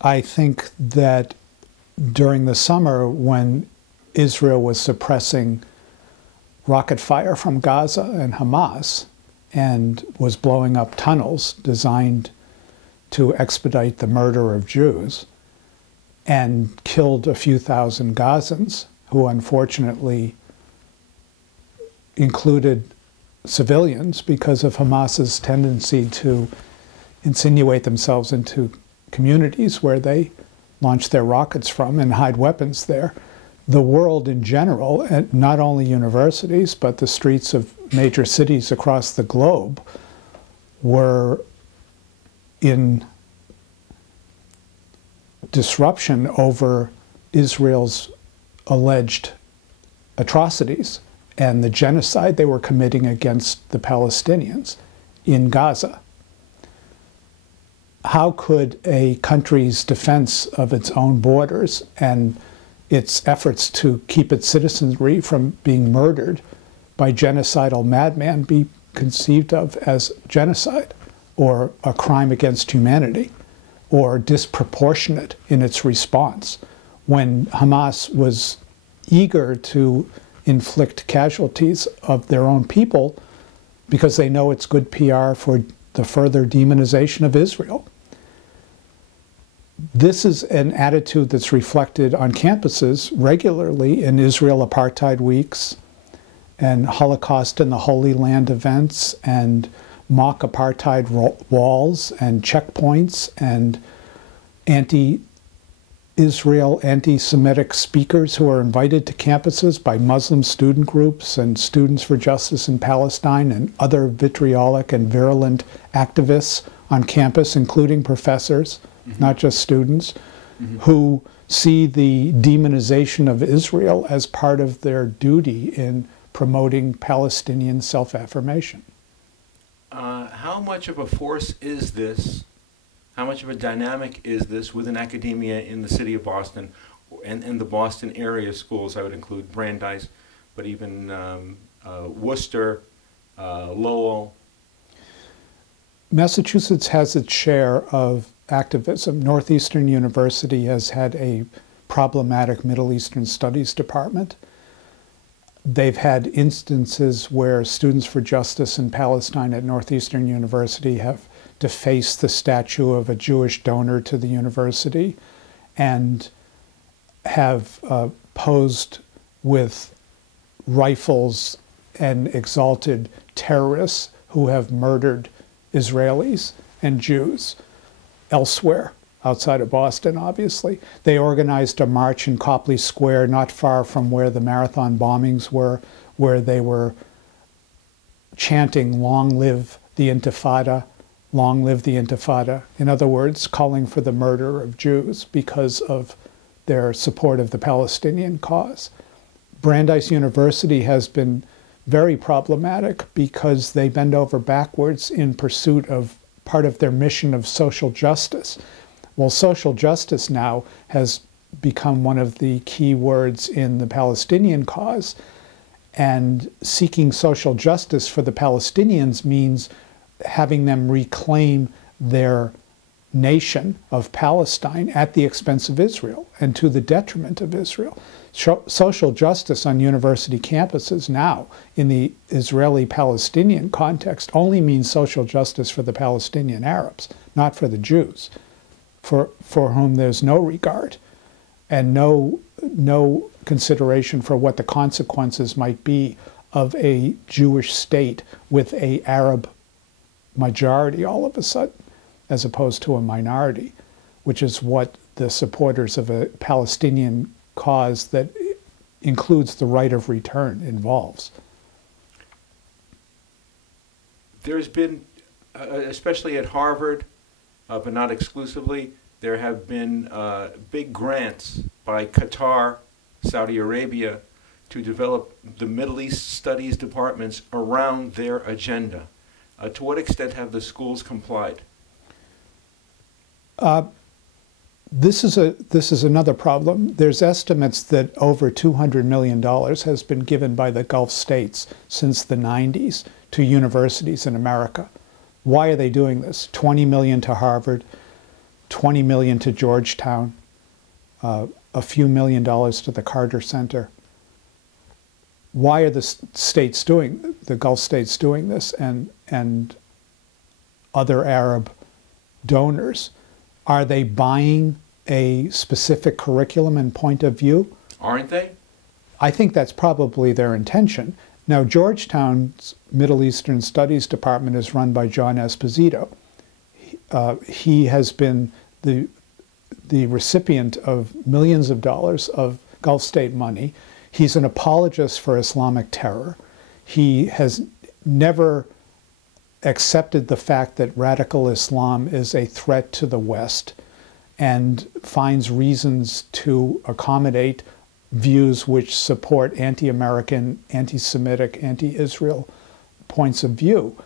I think that during the summer, when Israel was suppressing rocket fire from Gaza and Hamas and was blowing up tunnels designed to expedite the murder of Jews and killed a few thousand Gazans, who unfortunately included civilians because of Hamas's tendency to insinuate themselves into communities where they launch their rockets from and hide weapons there. The world in general, and not only universities, but the streets of major cities across the globe, were in disruption over Israel's alleged atrocities and the genocide they were committing against the Palestinians in Gaza. How could a country's defense of its own borders and its efforts to keep its citizenry from being murdered by genocidal madmen be conceived of as genocide or a crime against humanity or disproportionate in its response when Hamas was eager to inflict casualties of their own people because they know it's good PR for the further demonization of Israel? This is an attitude that's reflected on campuses regularly in Israel Apartheid Weeks and Holocaust in the Holy Land events and mock apartheid walls and checkpoints and anti-Israel, anti-Semitic speakers who are invited to campuses by Muslim student groups and Students for Justice in Palestine and other vitriolic and virulent activists on campus, including professors, not just students, who see the demonization of Israel as part of their duty in promoting Palestinian self-affirmation. How much of a force is this? How much of a dynamic is this within academia in the city of Boston and the Boston area schools? I would include Brandeis, but even Worcester, Lowell. Massachusetts has its share of activism. Northeastern University has had a problematic Middle Eastern Studies department. They've had instances where Students for Justice in Palestine at Northeastern University have defaced the statue of a Jewish donor to the university and have posed with rifles and exalted terrorists who have murdered Israelis and Jews elsewhere, outside of Boston, obviously. They organized a march in Copley Square, not far from where the marathon bombings were, where they were chanting, "Long live the Intifada, long live the Intifada." In other words, calling for the murder of Jews because of their support of the Palestinian cause. Brandeis University has been very problematic because they bend over backwards in pursuit of part of their mission of social justice. Well, social justice now has become one of the key words in the Palestinian cause, and seeking social justice for the Palestinians means having them reclaim their nation of Palestine at the expense of Israel and to the detriment of Israel. Social justice on university campuses now, in the Israeli-Palestinian context, only means social justice for the Palestinian Arabs, not for the Jews, for whom there's no regard and no consideration for what the consequences might be of a Jewish state with an Arab majority all of a sudden, as opposed to a minority, which is what the supporters of a Palestinian cause that includes the right of return involves. There's been, especially at Harvard, but not exclusively, there have been big grants by Qatar, Saudi Arabia, to develop the Middle East studies departments around their agenda. To what extent have the schools complied? This is another problem. There's estimates that over $200 million has been given by the Gulf states since the 90s to universities in America. Why are they doing this? $20 million to Harvard, $20 million to Georgetown, a few $1 million to the Carter Center. Why are the states doing, the Gulf states doing this, and other Arab donors? Are they buying a specific curriculum and point of view? Aren't they? I think that's probably their intention. Now, Georgetown's Middle Eastern Studies Department is run by John Esposito. He has been the recipient of millions of dollars of Gulf state money. He's an apologist for Islamic terror. He has never accepted the fact that radical Islam is a threat to the West and finds reasons to accommodate views which support anti-American, anti-Semitic, anti-Israel points of view.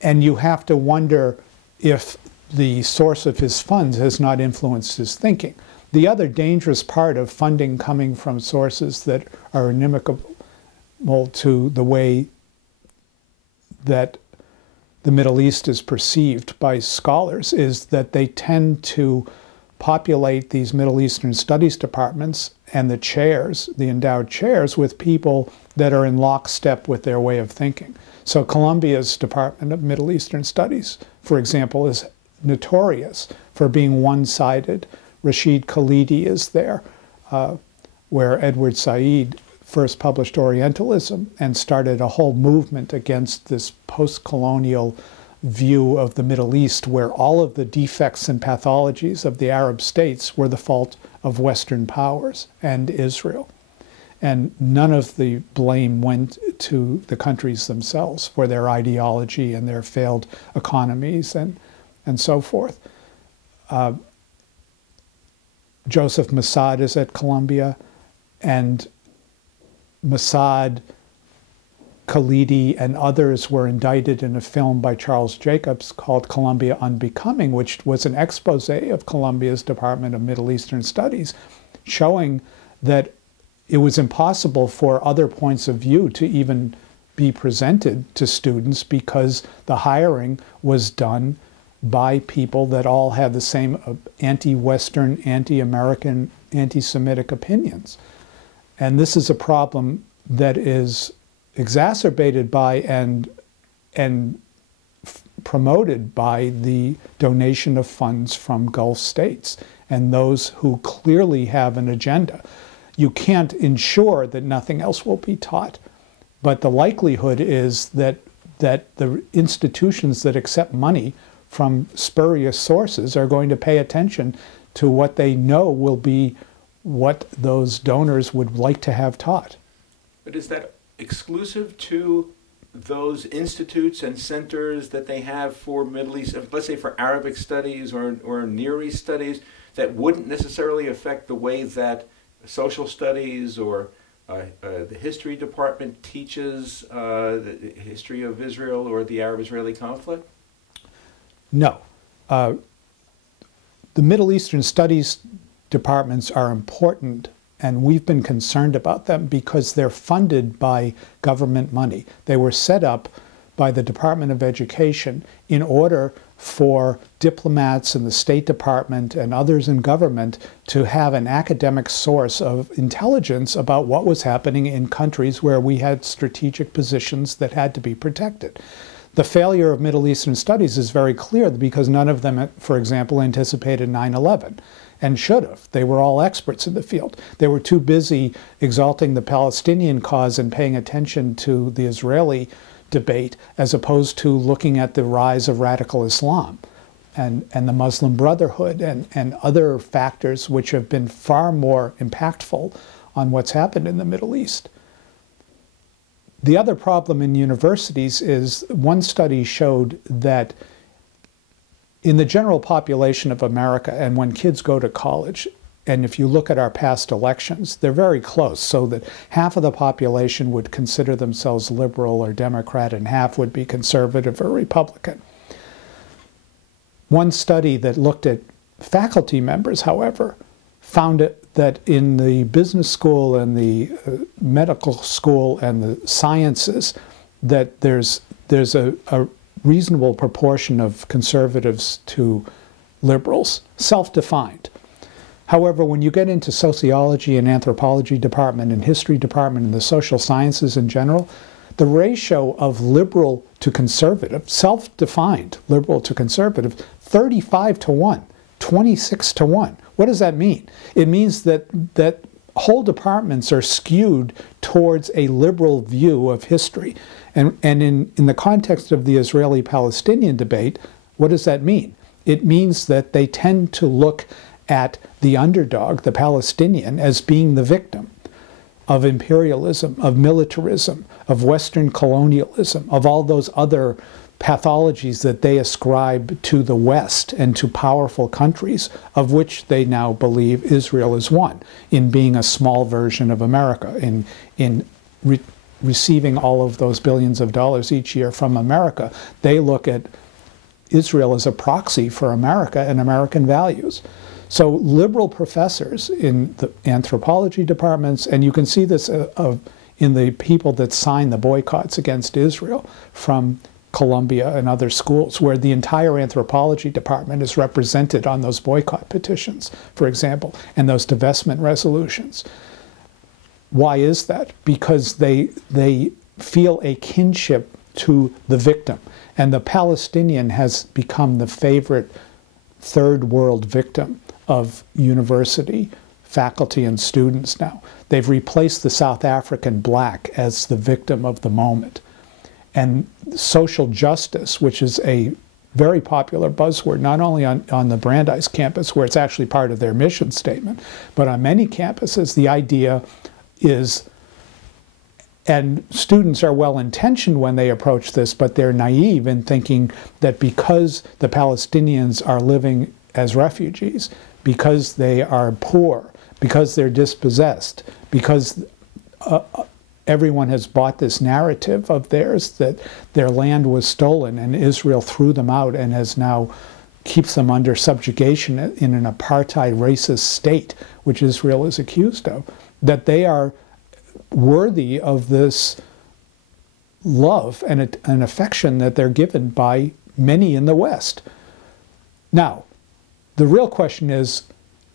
And you have to wonder if the source of his funds has not influenced his thinking. The other dangerous part of funding coming from sources that are inimical to the way that the Middle East is perceived by scholars is that they tend to populate these Middle Eastern studies departments and the chairs, the endowed chairs, with people that are in lockstep with their way of thinking. So Columbia's Department of Middle Eastern Studies, for example, is notorious for being one-sided. Rashid Khalidi is there, where Edward Said first published Orientalism and started a whole movement against this post-colonial view of the Middle East, where all of the defects and pathologies of the Arab states were the fault of Western powers and Israel. And none of the blame went to the countries themselves for their ideology and their failed economies and so forth. Joseph Mossad is at Columbia, and Mossad, Khalidi, and others were indicted in a film by Charles Jacobs called Columbia Unbecoming, which was an expose of Columbia's Department of Middle Eastern Studies, showing that it was impossible for other points of view to even be presented to students because the hiring was done by people that all had the same anti-Western, anti-American, anti-Semitic opinions. And this is a problem that is exacerbated by and promoted by the donation of funds from Gulf states and those who clearly have an agenda. You can't ensure that nothing else will be taught, but the likelihood is that the institutions that accept money from spurious sources are going to pay attention to what they know will be what those donors would like to have taught. But is that exclusive to those institutes and centers that they have for Middle East, let's say for Arabic studies or Near East studies, that wouldn't necessarily affect the way that social studies or the history department teaches the history of Israel or the Arab-Israeli conflict? No. The Middle Eastern studies departments are important, and we've been concerned about them because they're funded by government money. They were set up by the Department of Education in order for diplomats in the State Department and others in government to have an academic source of intelligence about what was happening in countries where we had strategic positions that had to be protected. The failure of Middle Eastern studies is very clear because none of them, for example, anticipated 9/11. And should have. They were all experts in the field. They were too busy exalting the Palestinian cause and paying attention to the Israeli debate as opposed to looking at the rise of radical Islam and the Muslim Brotherhood and other factors which have been far more impactful on what's happened in the Middle East. The other problem in universities is one study showed that in the general population of America, and when kids go to college, and if you look at our past elections, they're very close, so that half of the population would consider themselves liberal or Democrat, and half would be conservative or Republican. One study that looked at faculty members, however, found that in the business school and the medical school and the sciences, that there's a reasonable proportion of conservatives to liberals, self-defined. However, when you get into sociology and anthropology department and history department and the social sciences in general, the ratio of liberal to conservative, self-defined liberal to conservative, 35 to 1, 26 to 1. What does that mean? It means that whole departments are skewed towards a liberal view of history. And in the context of the Israeli-Palestinian debate, what does that mean? It means that they tend to look at the underdog, the Palestinian, as being the victim of imperialism, of militarism, of Western colonialism, of all those other pathologies that they ascribe to the West and to powerful countries, of which they now believe Israel is one, in being a small version of America, in receiving all of those billions of dollars each year from America. They look at Israel as a proxy for America and American values. So liberal professors in the anthropology departments, and you can see this in the people that sign the boycotts against Israel from Columbia and other schools, where the entire anthropology department is represented on those boycott petitions, for example, and those divestment resolutions. Why is that? Because they feel a kinship to the victim. And the Palestinian has become the favorite third world victim of university faculty and students now. They've replaced the South African black as the victim of the moment. And social justice, which is a very popular buzzword, not only on the Brandeis campus, where it's actually part of their mission statement, but on many campuses, the idea is, and students are well-intentioned when they approach this, but they're naive in thinking that because the Palestinians are living as refugees, because they are poor, because they're dispossessed, because everyone has bought this narrative of theirs that their land was stolen and Israel threw them out and has now keeps them under subjugation in an apartheid racist state, which Israel is accused of, that they are worthy of this love and an affection that they're given by many in the West. Now, the real question is,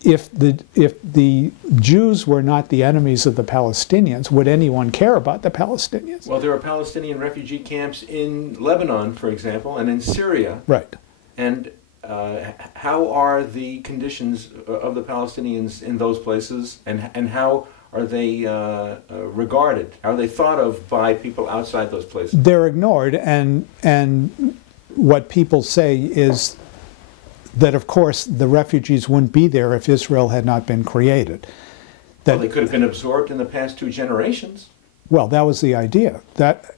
if the Jews were not the enemies of the Palestinians, would anyone care about the Palestinians? Well, there are Palestinian refugee camps in Lebanon, for example, and in Syria. Right. And how are the conditions of the Palestinians in those places, and how are they regarded? How are they thought of by people outside those places? They're ignored, and what people say is that, of course, the refugees wouldn't be there if Israel had not been created. That, well, they could have been absorbed in the past 2 generations. Well, that was the idea. That,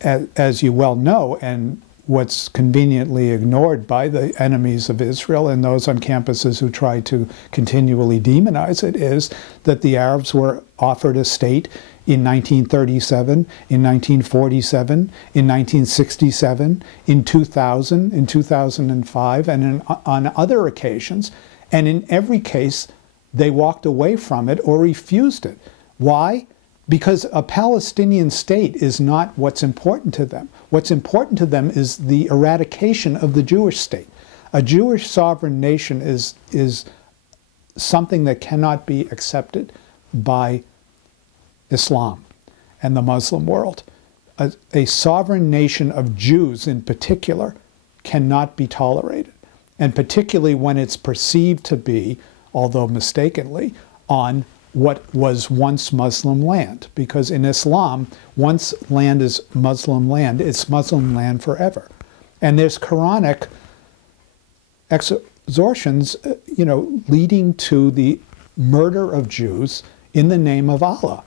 as you well know, and what's conveniently ignored by the enemies of Israel and those on campuses who try to continually demonize it, is that the Arabs were offered a state in 1937, in 1947, in 1967, in 2000, in 2005, and on other occasions. And in every case, they walked away from it or refused it. Why? Because a Palestinian state is not what's important to them. What's important to them is the eradication of the Jewish state. A Jewish sovereign nation is something that cannot be accepted by Islam and the Muslim world. A sovereign nation of Jews in particular cannot be tolerated, and particularly when it's perceived to be, although mistakenly, on what was once Muslim land. Because in Islam, once land is Muslim land, it's Muslim land forever. And there's Quranic exhortations, leading to the murder of Jews in the name of Allah.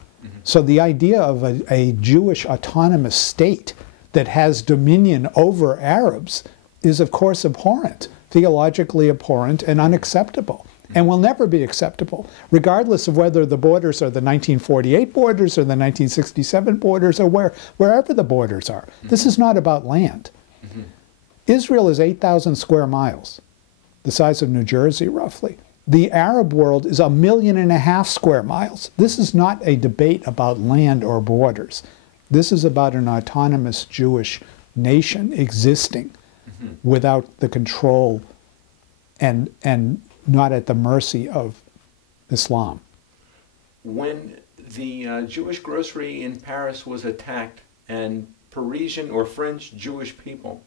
So the idea of a Jewish autonomous state that has dominion over Arabs is, of course, abhorrent, theologically abhorrent and unacceptable, and will never be acceptable, regardless of whether the borders are the 1948 borders or the 1967 borders or wherever the borders are. This is not about land. Israel is 8,000 square miles, the size of New Jersey, roughly. The Arab world is 1.5 million square miles. This is not a debate about land or borders. This is about an autonomous Jewish nation existing without the control and not at the mercy of Islam. When the Jewish grocery in Paris was attacked and Parisian or French Jewish people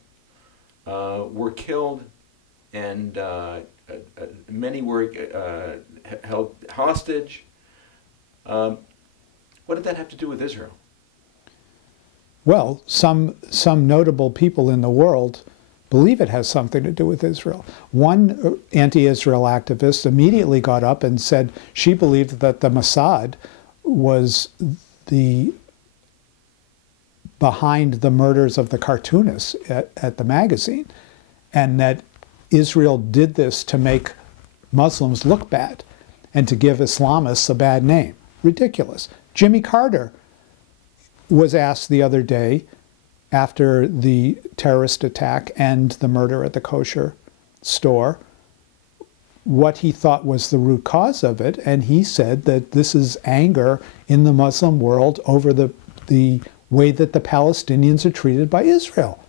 were killed and many were held hostage, what did that have to do with Israel? Well, some notable people in the world believe it has something to do with Israel. One anti-Israel activist immediately got up and said she believed that the Mossad was behind the murders of the cartoonists at the magazine, and that Israel did this to make Muslims look bad and to give Islamists a bad name. Ridiculous. Jimmy Carter was asked the other day, after the terrorist attack and the murder at the kosher store, what he thought was the root cause of it, and he said that this is anger in the Muslim world over the way that the Palestinians are treated by Israel.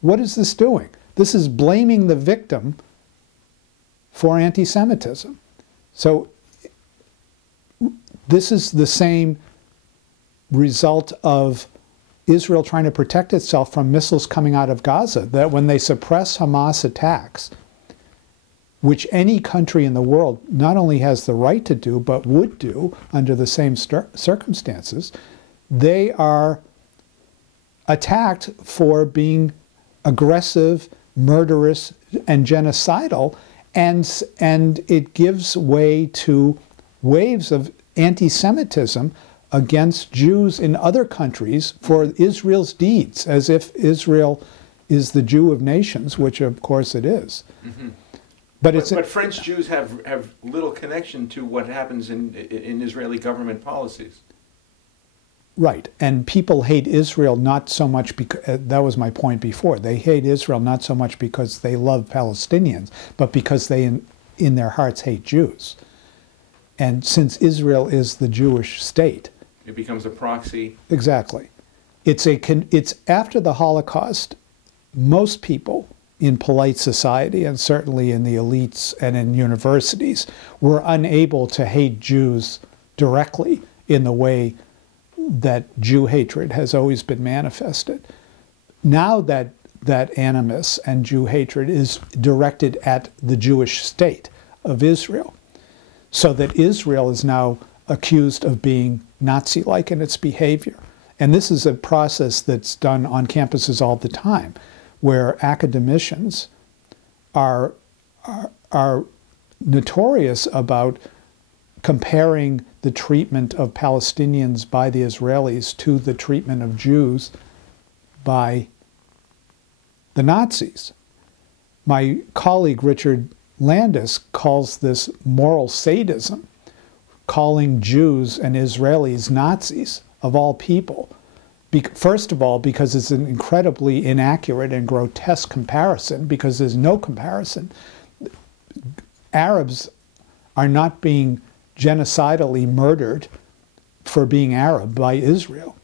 What is this doing? This is blaming the victim for anti-Semitism. So this is the same result of Israel trying to protect itself from missiles coming out of Gaza, that when they suppress Hamas attacks, which any country in the world not only has the right to do, but would do under the same circumstances, they are attacked for being aggressive, murderous, and genocidal, and it gives way to waves of anti-Semitism against Jews in other countries for Israel's deeds, as if Israel is the Jew of nations, which of course it is. Mm-hmm. But French Jews have little connection to what happens in Israeli government policies. Right, and people hate Israel not so much because, that was my point before, they hate Israel not so much because they love Palestinians, but because they in their hearts hate Jews. And since Israel is the Jewish state, it becomes a proxy. Exactly. It's after the Holocaust, most people in polite society, and certainly in the elites and in universities, were unable to hate Jews directly in the way that Jew hatred has always been manifested. Now that animus and Jew hatred is directed at the Jewish state of Israel, so that Israel is now accused of being Nazi-like in its behavior. And this is a process that's done on campuses all the time, where academicians are notorious about comparing the treatment of Palestinians by the Israelis to the treatment of Jews by the Nazis. My colleague Richard Landis calls this moral sadism, calling Jews and Israelis Nazis of all people. First of all, because it's an incredibly inaccurate and grotesque comparison, because there's no comparison. Arabs are not being genocidally murdered for being Arab by Israel.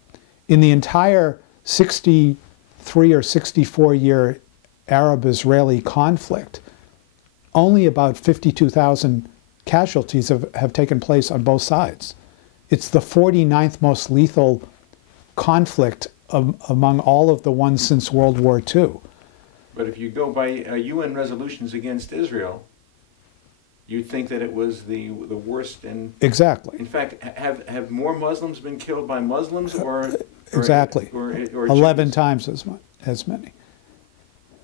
In the entire 63 or 64-year Arab-Israeli conflict, only about 52,000 casualties have taken place on both sides. It's the 49th most lethal conflict among all of the ones since World War II. But if you go by UN resolutions against Israel, you'd think that it was the worst. And exactly. In fact, have more Muslims been killed by Muslims, or exactly, or 11 times as many.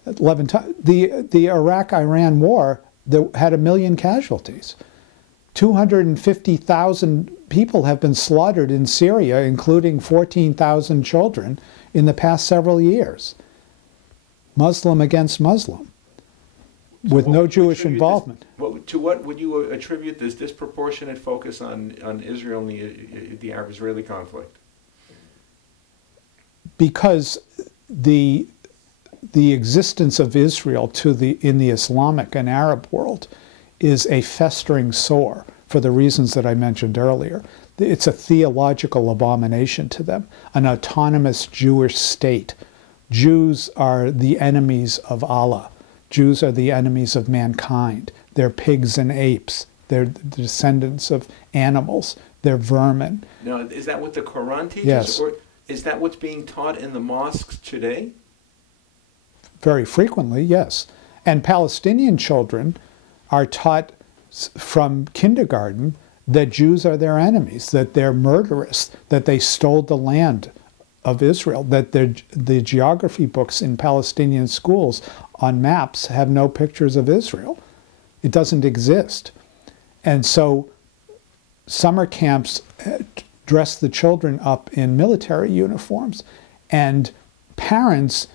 11 times. The Iraq-Iran war had 1 million casualties. 250,000 people have been slaughtered in Syria, including 14,000 children, in the past several years. Muslim against Muslim, with no Jewish involvement. To what would you attribute this disproportionate focus on Israel and the Arab-Israeli conflict? Because the existence of Israel in the Islamic and Arab world is a festering sore for the reasons that I mentioned earlier. It's a theological abomination to them, an autonomous Jewish state. Jews are the enemies of Allah. Jews are the enemies of mankind. They're pigs and apes. They're the descendants of animals. They're vermin. Now, is that what the Quran teaches? Yes. Or is that what's being taught in the mosques today? Very frequently, yes. And Palestinian children are taught from kindergarten that Jews are their enemies, that they're murderous, that they stole the land of Israel, that the geography books in Palestinian schools on maps have no pictures of Israel. It doesn't exist. And so summer camps dress the children up in military uniforms, and parents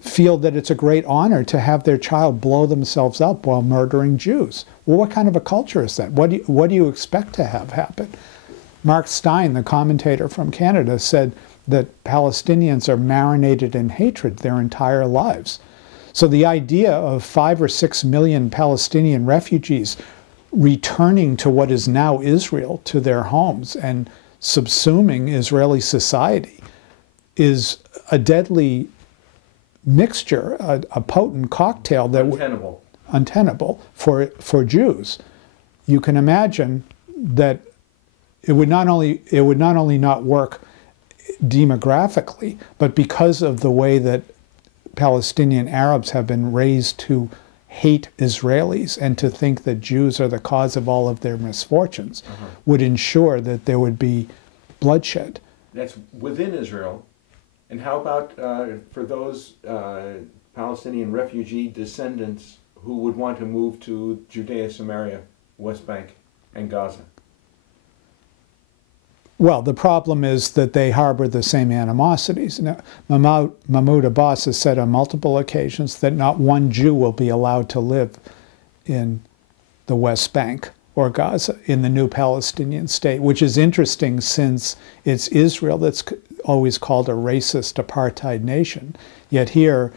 feel that it's a great honor to have their child blow themselves up while murdering Jews. Well, what kind of a culture is that? What do you expect to have happen? Mark Stein, the commentator from Canada, said that Palestinians are marinated in hatred their entire lives. So the idea of 5 or 6 million Palestinian refugees returning to what is now Israel, to their homes, and subsuming Israeli society is a deadly mixture, a potent cocktail that untenable for Jews. You can imagine that it would not only not work demographically, but because of the way that Palestinian Arabs have been raised to hate Israelis and to think that Jews are the cause of all of their misfortunes, would ensure that there would be bloodshed. That's within Israel. And how about for those Palestinian refugee descendants who would want to move to Judea, Samaria, West Bank, and Gaza? Well, the problem is that they harbor the same animosities. Now, Mahmoud Abbas has said on multiple occasions that not one Jew will be allowed to live in the West Bank or Gaza, in the new Palestinian state, which is interesting since it's Israel that's always called a racist apartheid nation. Yet here,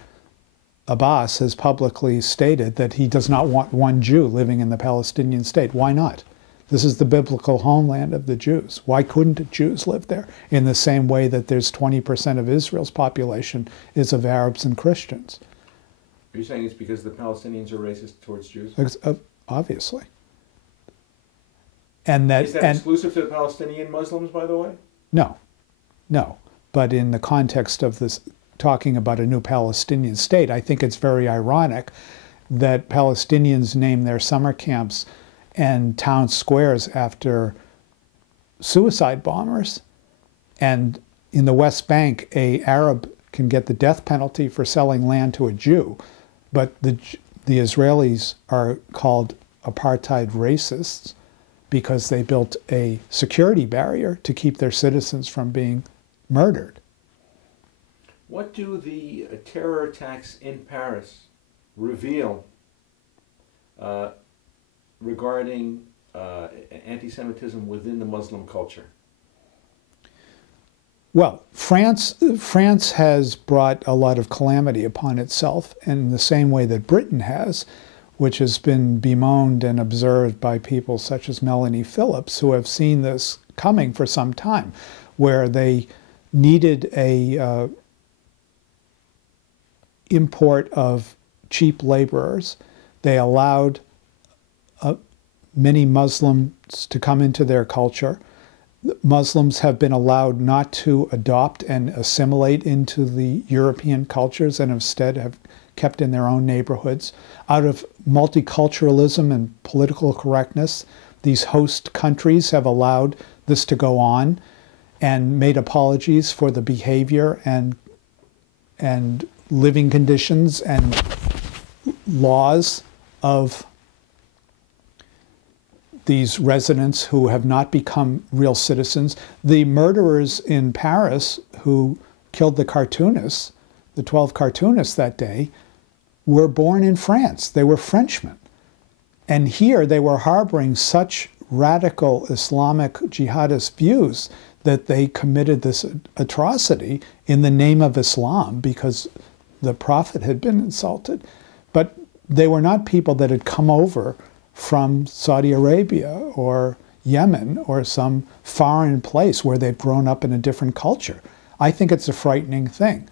Abbas has publicly stated that he does not want one Jew living in the Palestinian state. Why not? This is the biblical homeland of the Jews. Why couldn't Jews live there in the same way that there's 20% of Israel's population is of Arabs and Christians? Are you saying it's because the Palestinians are racist towards Jews? Obviously. And that, is that exclusive to the Palestinian Muslims, by the way? No, no. But in the context of this, talking about a new Palestinian state, I think it's very ironic that Palestinians name their summer camps and town squares after suicide bombers. And in the West Bank, an Arab can get the death penalty for selling land to a Jew, but the Israelis are called apartheid racists because they built a security barrier to keep their citizens from being murdered. What do the terror attacks in Paris reveal regarding anti-Semitism within the Muslim culture? Well, France has brought a lot of calamity upon itself in the same way that Britain has, which has been bemoaned and observed by people such as Melanie Phillips, who have seen this coming for some time, where they needed a import of cheap laborers. They allowed many Muslims to come into their culture. Muslims have been allowed not to adopt and assimilate into the European cultures and instead have kept in their own neighborhoods. Out of multiculturalism and political correctness, these host countries have allowed this to go on and made apologies for the behavior and living conditions and laws of these residents who have not become real citizens. The murderers in Paris who killed the cartoonists, the 12 cartoonists that day, were born in France. They were Frenchmen. And here they were harboring such radical Islamic jihadist views that they committed this atrocity in the name of Islam because the Prophet had been insulted. But they were not people that had come over from Saudi Arabia or Yemen or some foreign place where they've grown up in a different culture. I think it's a frightening thing.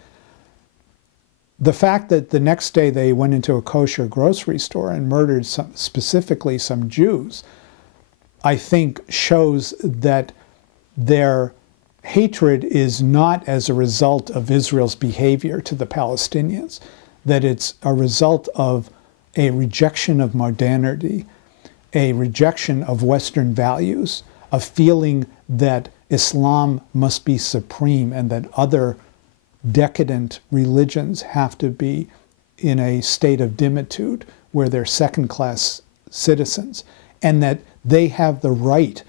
The fact that the next day they went into a kosher grocery store and murdered specifically some Jews, I think shows that their hatred is not as a result of Israel's behavior to the Palestinians, that it's a result of a rejection of modernity, a rejection of Western values, a feeling that Islam must be supreme and that other decadent religions have to be in a state of dimitude where they're second-class citizens, and that they have the right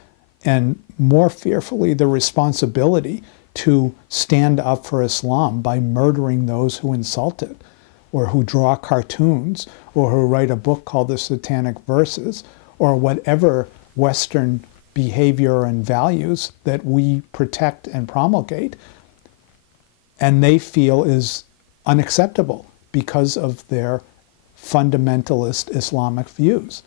and more fearfully the responsibility to stand up for Islam by murdering those who insult it, or who draw cartoons, or who write a book called the Satanic Verses, or whatever Western behavior and values that we protect and promulgate, and they feel is unacceptable because of their fundamentalist Islamic views.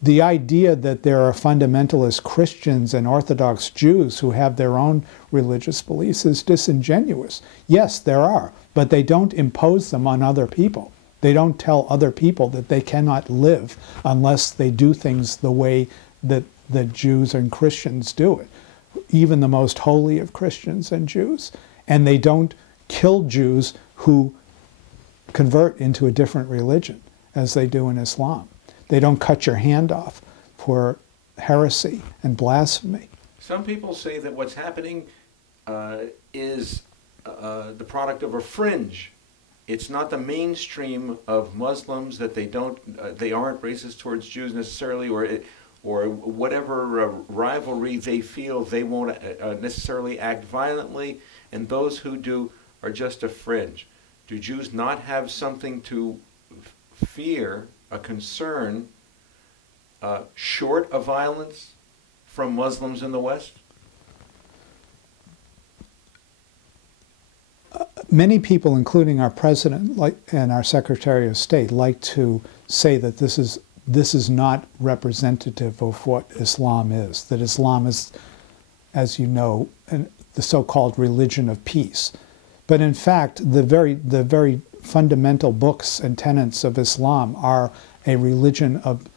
The idea that there are fundamentalist Christians and Orthodox Jews who have their own religious beliefs is disingenuous. Yes, there are, but they don't impose them on other people. They don't tell other people that they cannot live unless they do things the way that Jews and Christians do it, even the most holy of Christians and Jews. And they don't kill Jews who convert into a different religion, as they do in Islam. They don't cut your hand off for heresy and blasphemy. Some people say that what's happening is the product of a fringe. It's not the mainstream of Muslims, that they aren't racist towards Jews necessarily, or whatever rivalry they feel, they won't necessarily act violently, and those who do are just a fringe. Do Jews not have something to fear, a concern, short of violence from Muslims in the West? Many people, including our president and our Secretary of State, like to say that this is not representative of what Islam is, that Islam is, as you know, the so-called religion of peace. But in fact, the very fundamental books and tenets of Islam are a religion of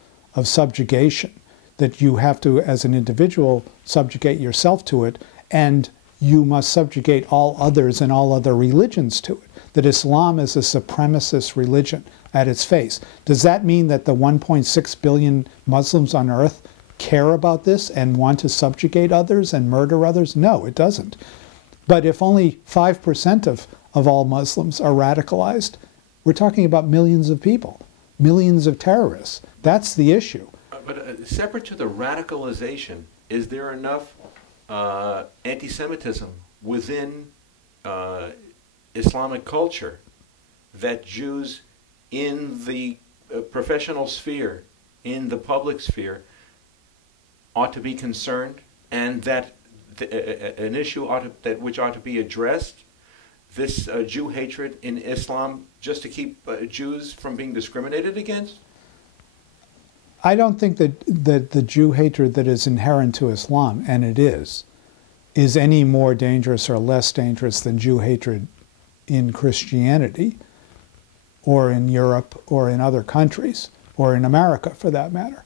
subjugation, that you have to, as an individual, subjugate yourself to it, and you must subjugate all others and all other religions to it, that Islam is a supremacist religion at its face. Does that mean that the 1.6 billion Muslims on earth care about this and want to subjugate others and murder others? No, it doesn't. But if only 5% of all Muslims are radicalized, we're talking about millions of people, millions of terrorists. That's the issue. But separate to the radicalization, is there enough anti-Semitism within Islamic culture that Jews in the professional sphere, in the public sphere, ought to be concerned, and that an issue which ought to be addressed, this Jew hatred in Islam, just to keep Jews from being discriminated against? I don't think that the Jew hatred that is inherent to Islam, and it is any more dangerous or less dangerous than Jew hatred in Christianity, or in Europe, or in other countries, or in America for that matter.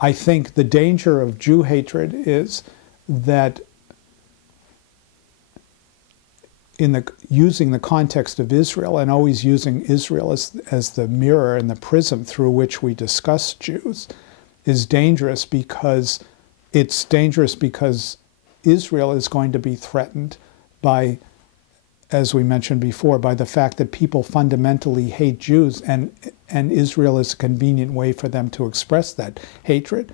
I think the danger of Jew hatred is that using the context of Israel, and always using Israel as the mirror and the prism through which we discuss Jews, is dangerous because Israel is going to be threatened by, as we mentioned before, by the fact that people fundamentally hate Jews, and Israel is a convenient way for them to express that hatred.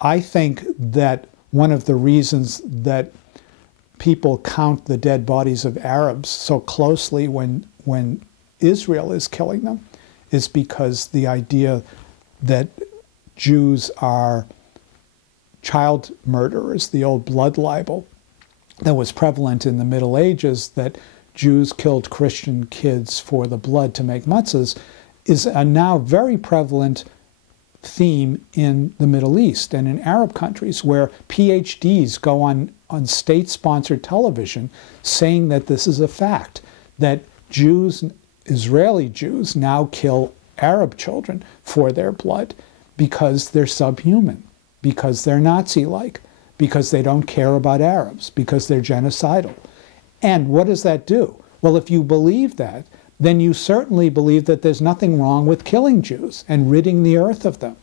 I think that one of the reasons that people count the dead bodies of Arabs so closely when Israel is killing them is because the idea that Jews are child murderers, the old blood libel that was prevalent in the Middle Ages, that Jews killed Christian kids for the blood to make matzahs, is a now very prevalent theme in the Middle East and in Arab countries, where PhDs go on state-sponsored television saying that this is a fact, that Jews, Israeli Jews, now kill Arab children for their blood because they're subhuman, because they're Nazi-like, because they don't care about Arabs, because they're genocidal. And what does that do? Well, if you believe that, then you certainly believe that there's nothing wrong with killing Jews and ridding the earth of them,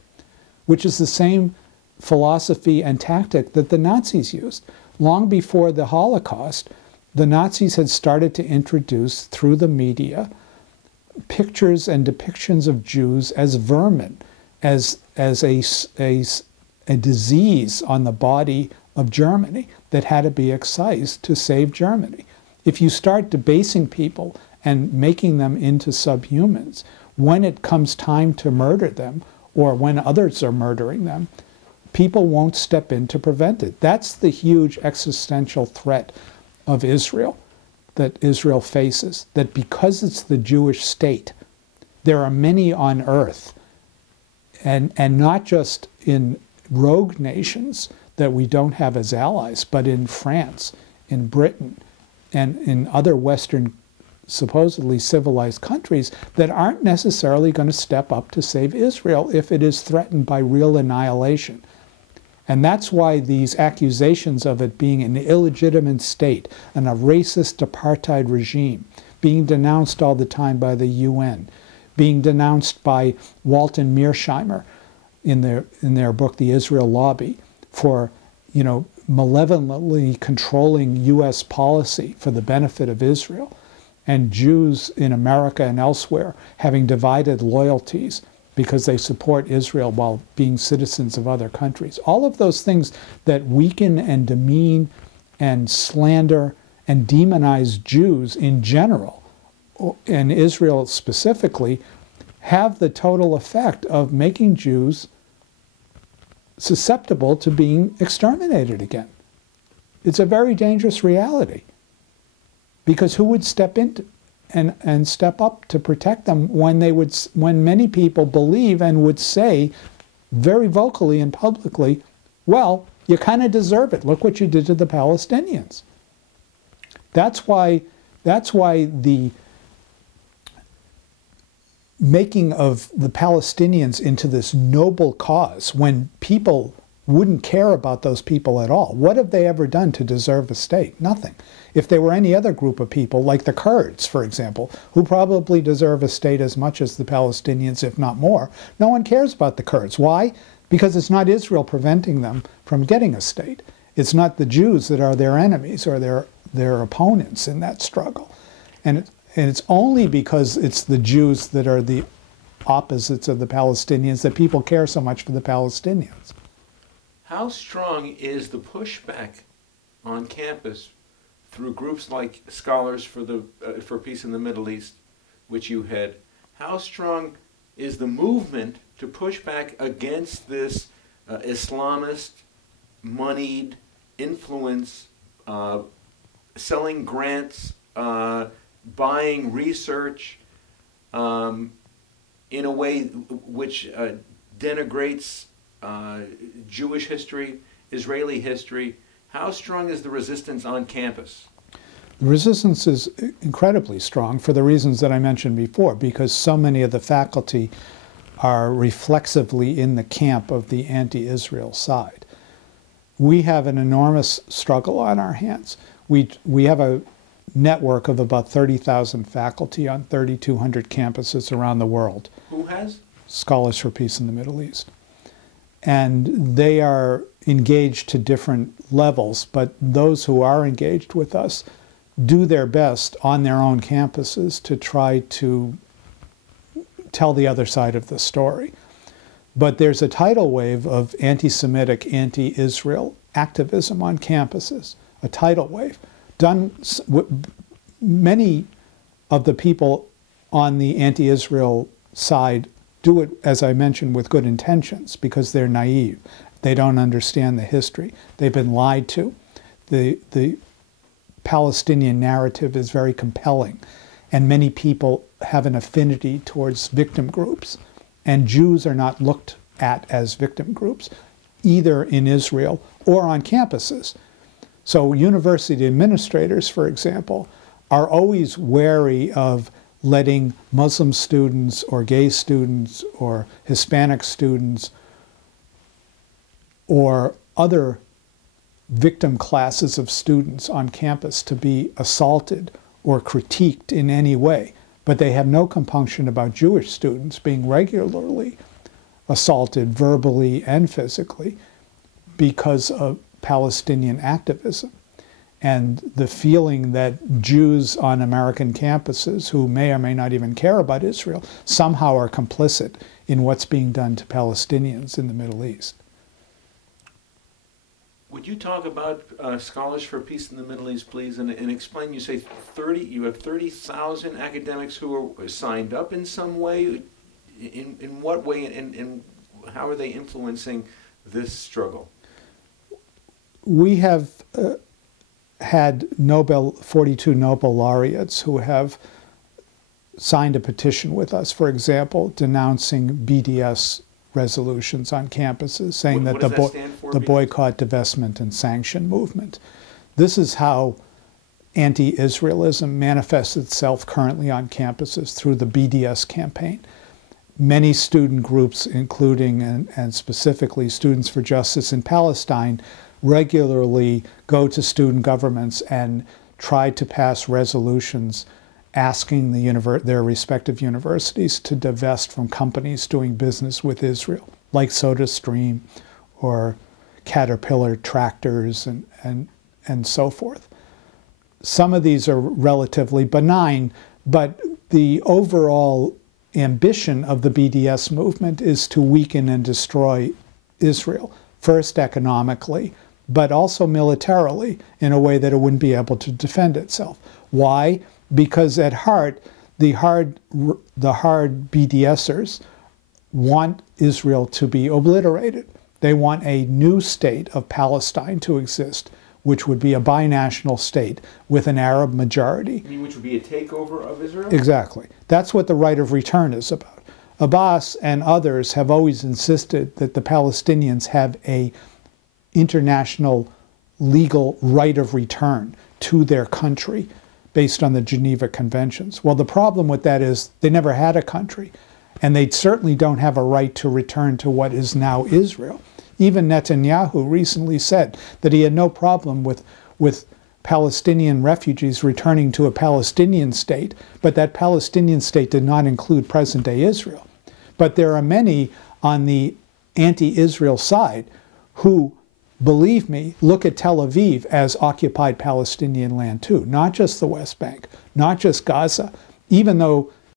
which is the same philosophy and tactic that the Nazis used. Long before the Holocaust, the Nazis had started to introduce through the media pictures and depictions of Jews as vermin, as a disease on the body of Germany that had to be excised to save Germany. If you start debasing people and making them into subhumans, when it comes time to murder them, or when others are murdering them, people won't step in to prevent it. That's the huge existential threat of Israel, that Israel faces, that because it's the Jewish state, there are many on earth, and not just in rogue nations that we don't have as allies, but in France, in Britain, and in other Western supposedly civilized countries that aren't necessarily going to step up to save Israel if it is threatened by real annihilation. And that's why these accusations of it being an illegitimate state and a racist apartheid regime, being denounced all the time by the UN, being denounced by Walton Mearsheimer in their book, The Israel Lobby, for, malevolently controlling U.S. policy for the benefit of Israel, and Jews in America and elsewhere having divided loyalties because they support Israel while being citizens of other countries. All of those things that weaken and demean and slander and demonize Jews in general, and Israel specifically, have the total effect of making Jews susceptible to being exterminated again. It's a very dangerous reality. Because who would step in and step up to protect them when many people believe and would say very vocally and publicly, well, you kind of deserve it. Look what you did to the Palestinians. That's why the making of the Palestinians into this noble cause, when people wouldn't care about those people at all. What have they ever done to deserve a state? Nothing. If there were any other group of people, like the Kurds, for example, who probably deserve a state as much as the Palestinians, if not more, no one cares about the Kurds. Why? Because it's not Israel preventing them from getting a state. It's not the Jews that are their enemies or their opponents in that struggle. And it's only because it's the Jews that are the opposites of the Palestinians that people care so much for the Palestinians. How strong is the pushback on campus through groups like Scholars for Peace in the Middle East, which you head? How strong is the movement to push back against this Islamist, moneyed influence, selling grants, buying research in a way which denigrates Jewish history, Israeli history? How strong is the resistance on campus? The resistance is incredibly strong for the reasons that I mentioned before, because so many of the faculty are reflexively in the camp of the anti-Israel side. We have an enormous struggle on our hands. We have a network of about 30,000 faculty on 3,200 campuses around the world. Who has? Scholars for Peace in the Middle East. And they are engaged to different levels, but those who are engaged with us do their best on their own campuses to try to tell the other side of the story. But there's a tidal wave of anti-Semitic, anti-Israel activism on campuses, a tidal wave. Many of the people on the anti-Israel side do it, as I mentioned, with good intentions because they're naive. They don't understand the history. They've been lied to. The Palestinian narrative is very compelling, and many people have an affinity towards victim groups, and Jews are not looked at as victim groups, either in Israel or on campuses. So university administrators, for example, are always wary of letting Muslim students or gay students or Hispanic students or other victim classes of students on campus to be assaulted or critiqued in any way. But they have no compunction about Jewish students being regularly assaulted verbally and physically because of Palestinian activism. And the feeling that Jews on American campuses, who may or may not even care about Israel, somehow are complicit in what's being done to Palestinians in the Middle East. Would you talk about Scholars for Peace in the Middle East, please, and explain? You say you have 30,000 academics who are signed up in some way. In what way, and how are they influencing this struggle? We have had 42 Nobel laureates who have signed a petition with us, for example, denouncing B.D.S. resolutions on campuses, saying that the boycott, divestment, and sanction movement. This is how anti-Israelism manifests itself currently on campuses through the B.D.S. campaign. Many student groups, including and specifically Students for Justice in Palestine, regularly go to student governments and try to pass resolutions asking their respective universities to divest from companies doing business with Israel, like SodaStream or Caterpillar Tractors and so forth. Some of these are relatively benign, but the overall ambition of the BDS movement is to weaken and destroy Israel, first economically, but also militarily in a way that it wouldn't be able to defend itself. Why? Because at heart, the hard BDSers want Israel to be obliterated. They want a new state of Palestine to exist, which would be a binational state with an Arab majority. You mean which would be a takeover of Israel? Exactly. That's what the right of return is about. Abbas and others have always insisted that the Palestinians have an international legal right of return to their country based on the Geneva Conventions. Well, the problem with that is they never had a country, and they certainly don't have a right to return to what is now Israel. Even Netanyahu recently said that he had no problem with Palestinian refugees returning to a Palestinian state, but that Palestinian state did not include present-day Israel. But there are many on the anti-Israel side who, believe me, look at Tel Aviv as occupied Palestinian land too, not just the West Bank, not just Gaza, even though